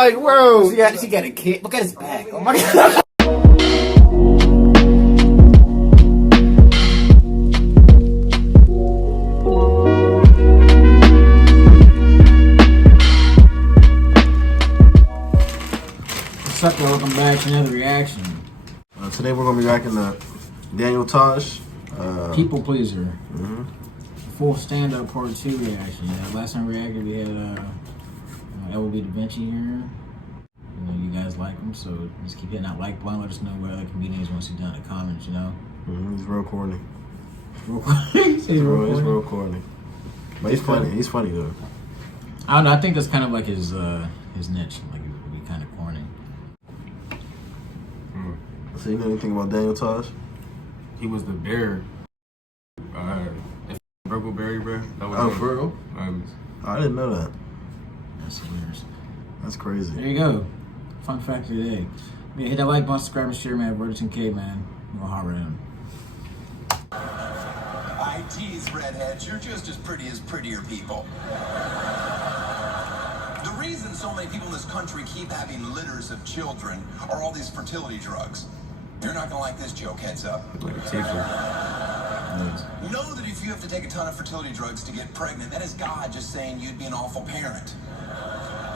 like, bro, yeah, she got a kid. Look at his back. Oh my god. What's up, y'all? Welcome back to another reaction. Today we're gonna be reacting to Daniel Tosh. People pleaser. Full stand-up part 2 reaction. Last time we reacted, we had LB Da Vinci here. You guys like him, so just keep hitting that like button. Let us know what other comedians want to see done in the comments. He's real corny. He's real corny. But he's funny. He's funny though. I don't know. I think that's kind of like his niche. Like it would be kind of corny. So you know anything about Daniel Tosh? He was the bear. Virgo Berry, bro. Virgo? I didn't know that. That's weird. That's crazy. There you go. Fun fact of the day. Yeah, hit that like button, subscribe, and share, man. Word to K, man. We'll holler at him. I tease redheads. You're just as pretty as prettier people. The reason so many people in this country keep having litters of children are all these fertility drugs. You're not gonna like this joke, heads up. Like a teacher. Know that if you have to take a ton of fertility drugs to get pregnant, that is God just saying you'd be an awful parent.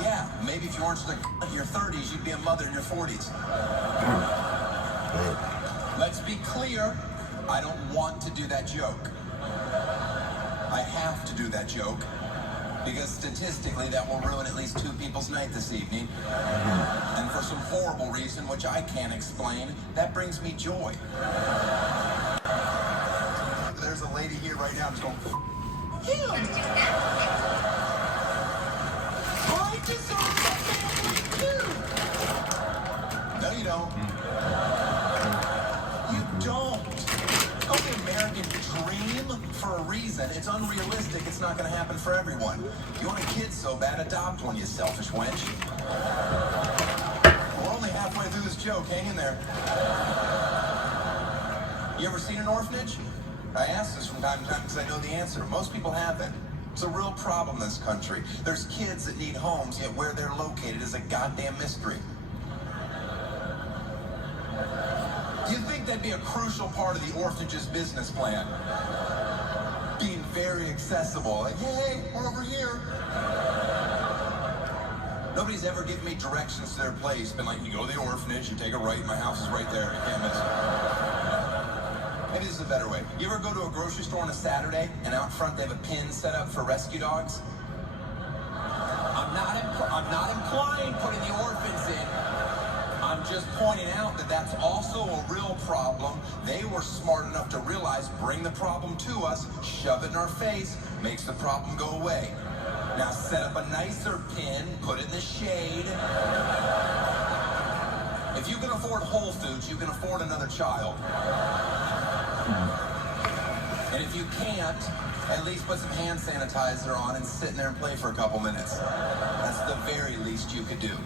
Yeah, maybe if you weren't in your 30s, you'd be a mother in your 40s. Let's be clear, I don't want to do that joke. I have to do that joke because statistically that will ruin at least 2 people's night this evening. And for some horrible reason, which I can't explain, that brings me joy. There's a lady here right now just going, ew. I deserve something too. No, you don't. You don't. It's called the American dream for a reason. It's unrealistic. It's not going to happen for everyone. You want a kid so bad, adopt one, you selfish wench. We're only halfway through this joke. Hang in there. You ever seen an orphanage? I ask this from time to time because I know the answer. Most people haven't. It's a real problem in this country. There's kids that need homes, yet where they're located is a goddamn mystery. You'd think that'd be a crucial part of the orphanage's business plan. Being very accessible. Like, hey, we're over here. Nobody's ever given me directions to their place. Been like, you go to the orphanage, you take a right, my house is right there. You can't miss it. Maybe this is a better way. You ever go to a grocery store on a Saturday and out front they have a pin set up for rescue dogs? I'm not implying putting the orphans in. I'm just pointing out that that's also a real problem. They were smart enough to realize bring the problem to us, shove it in our face, makes the problem go away. Now set up a nicer pin, put it in the shade. If you can afford Whole Foods, you can afford another child. And if you can't, at least put some hand sanitizer on and sit in there and play for a couple minutes. That's the very least you could do.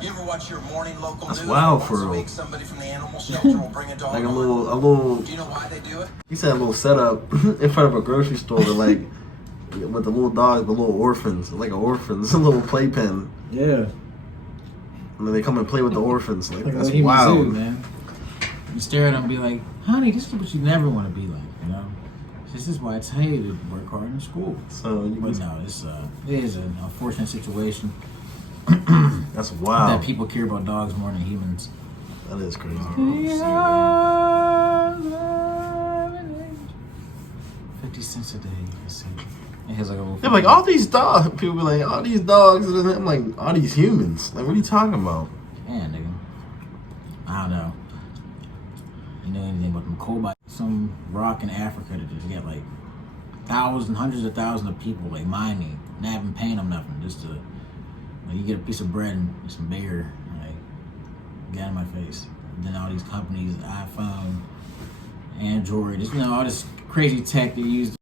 You ever watch your morning local news? Wild for Once a week, somebody from the animal shelter will bring a dog like a home. little. Do you know why they do it? He said a little setup in front of a grocery store with like with the little dogs, the little orphans, like orphans, a little playpen. Yeah. And then they come and play with the orphans. Like that's Bohemian wild, Zoo, man. You stare at them and be like, honey, this is what you never want to be like, This is why I tell you to work hard in school. So but no, it is an unfortunate situation. That's wild. That people care about dogs more than humans. That is crazy. 50 cents a day. It has like a little. They're like, all these dogs. People be like, all these dogs. And I'm like, all these humans. Like, what are you talking about? Yeah, nigga. I don't know. You know anything about them cobalt? Some rock in Africa that just get like thousands, hundreds of thousands of people like mining, not even paying them nothing. Just to, you get a piece of bread and some beer, like, get out of my face. And then all these companies, iPhone, Android, all this crazy tech they use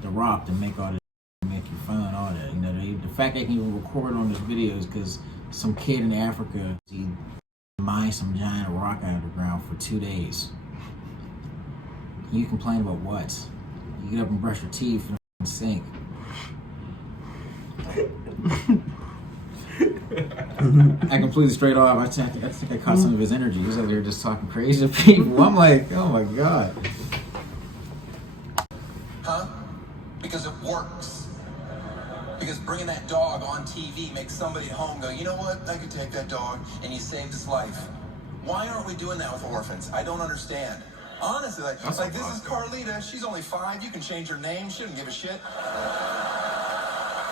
the rock to make all this, make your phone, all that. The fact they can even record on this video is because some kid in Africa, he mined some giant rock out of the ground for 2 days. You complain about what? You get up and brush your teeth in the sink. I completely straight off. I think I caught some of his energy. He's out there just talking crazy to people. I'm like, oh my god. Huh? Because it works. Because bringing that dog on TV makes somebody at home go, you know what? I could take that dog, and you saved his life. Why aren't we doing that with orphans? I don't understand. Honestly, like this is Carlita. She's only 5. You can change her name. She doesn't give a shit.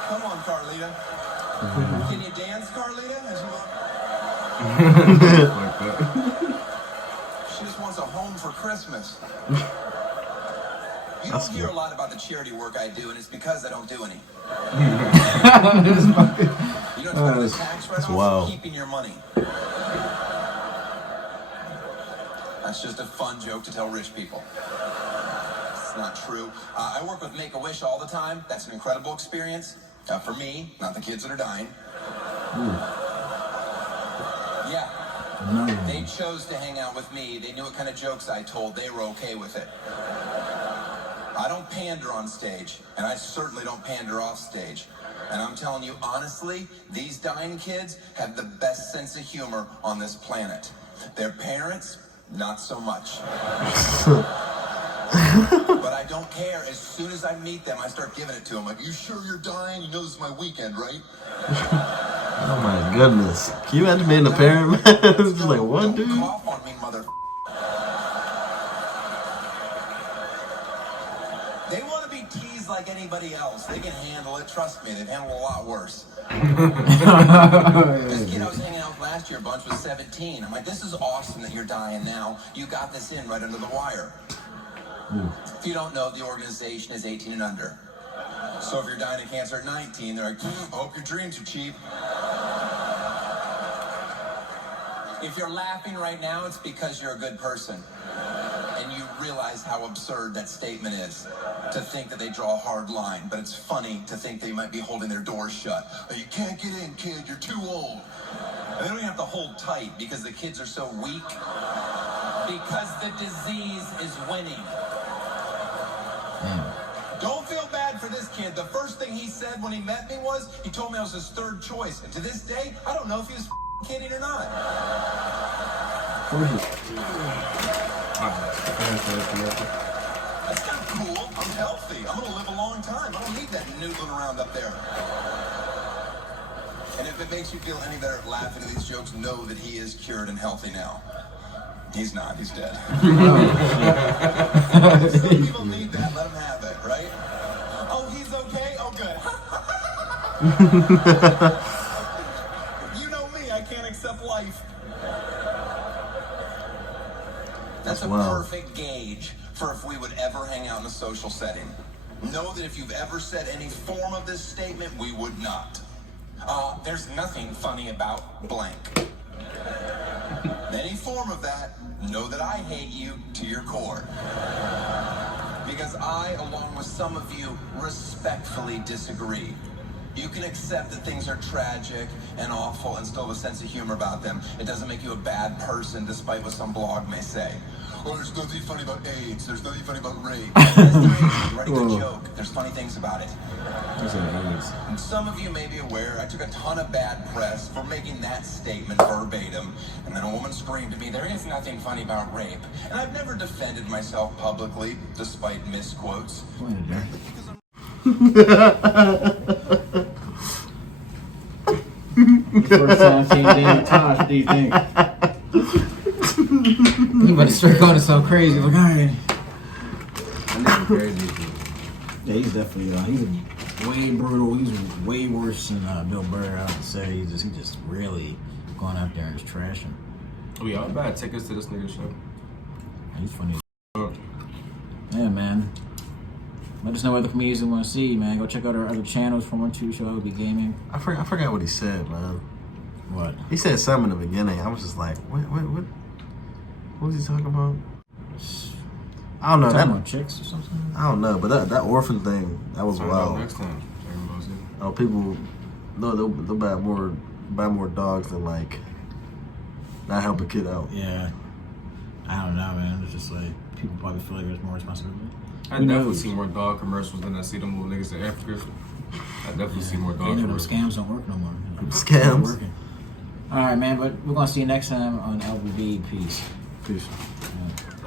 Come on, Carlita. Can you dance, Carlita? As you She just wants a home for Christmas. You don't hear a lot about the charity work I do, and it's because I don't do any. You know what's the tax write-off for keeping your money. That's just a fun joke to tell rich people. It's not true. I work with Make-A-Wish all the time. That's an incredible experience. For me, not the kids that are dying. Yeah. They chose to hang out with me. They knew what kind of jokes I told. They were okay with it. I don't pander on stage, and I certainly don't pander off stage. And I'm telling you, honestly, these dying kids have the best sense of humor on this planet. Their parents, not so much. But I don't care. As soon as I meet them, I start giving it to them. Like, you sure you're dying? You know this is my weekend, right? Oh my goodness. Can you imagine being a parent, man? It's just like, what, dude? Don't cough on me, mother. They want to be teased like anybody else. They can handle it. Trust me, they've handled a lot worse. This kid I was hanging out with last year a bunch was 17. I'm like, this is awesome that you're dying now. You got this in right under the wire. If you don't know, the organization is 18 and under. So if you're dying of cancer at 19, they're like, I hope your dreams are cheap. If you're laughing right now, it's because you're a good person. And you realize how absurd that statement is. To think that they draw a hard line. But it's funny to think they might be holding their doors shut. Oh, you can't get in, kid. You're too old. And they don't even have to hold tight because the kids are so weak. Because the disease is winning. Don't feel bad for this kid. The first thing he said when he met me was, he told me I was his third choice. And to this day, I don't know if he was kidding or not. That's kind of cool. I'm healthy. I'm going to live a long time. I don't need that noodling around up there. And if it makes you feel any better at laughing at these jokes, know that he is cured and healthy now. He's not. He's dead. Some people need that. Let him have it, right? Oh, he's okay? Oh, good. You know me. I can't accept life. That's a perfect gauge for if we would ever hang out in a social setting. Know that if you've ever said any form of this statement, we would not. There's nothing funny about blank. Any form of that, know that I hate you to your core. Because I, along with some of you, respectfully disagree. You can accept that things are tragic and awful and still have a sense of humor about them. It doesn't make you a bad person, despite what some blog may say. Oh, there's nothing funny about AIDS. There's nothing funny about rape. Write a good joke. There's funny things about it. And some of you may be aware I took a ton of bad press for making that statement verbatim. And then a woman screamed at me, there is nothing funny about rape. And I've never defended myself publicly, despite misquotes. First time seeing Damn Tosh, what do you think? You about to start going to so crazy. Like, all right. That nigga crazy. Yeah, he's definitely, he's way brutal. He's way worse than Bill Burr, I would say. He just really going out there and just trashing. Oh, yeah, I'm about to take us to this nigga show. He's funny. Yeah, man. Let us know what other comedians you want to see, man. Go check out our other channels from 1-2 Show. It'll be gaming. I forgot what he said, man. What? He said something in the beginning. I was just like, what? What was he talking about? I don't know. Talking about chicks or something? I don't know, but that orphan thing, that was wild. Next time. Oh, people, no, they'll buy more dogs than like not help a kid out. Yeah. I don't know, man. It's just like people probably feel like there's more responsibility. I definitely see more dog commercials than I see them little niggas in Africa. I definitely see more dog commercials. Scams don't work no more. Scams? Working. All right, man. But we're gonna see you next time on LBB. Peace. Peace. Yeah.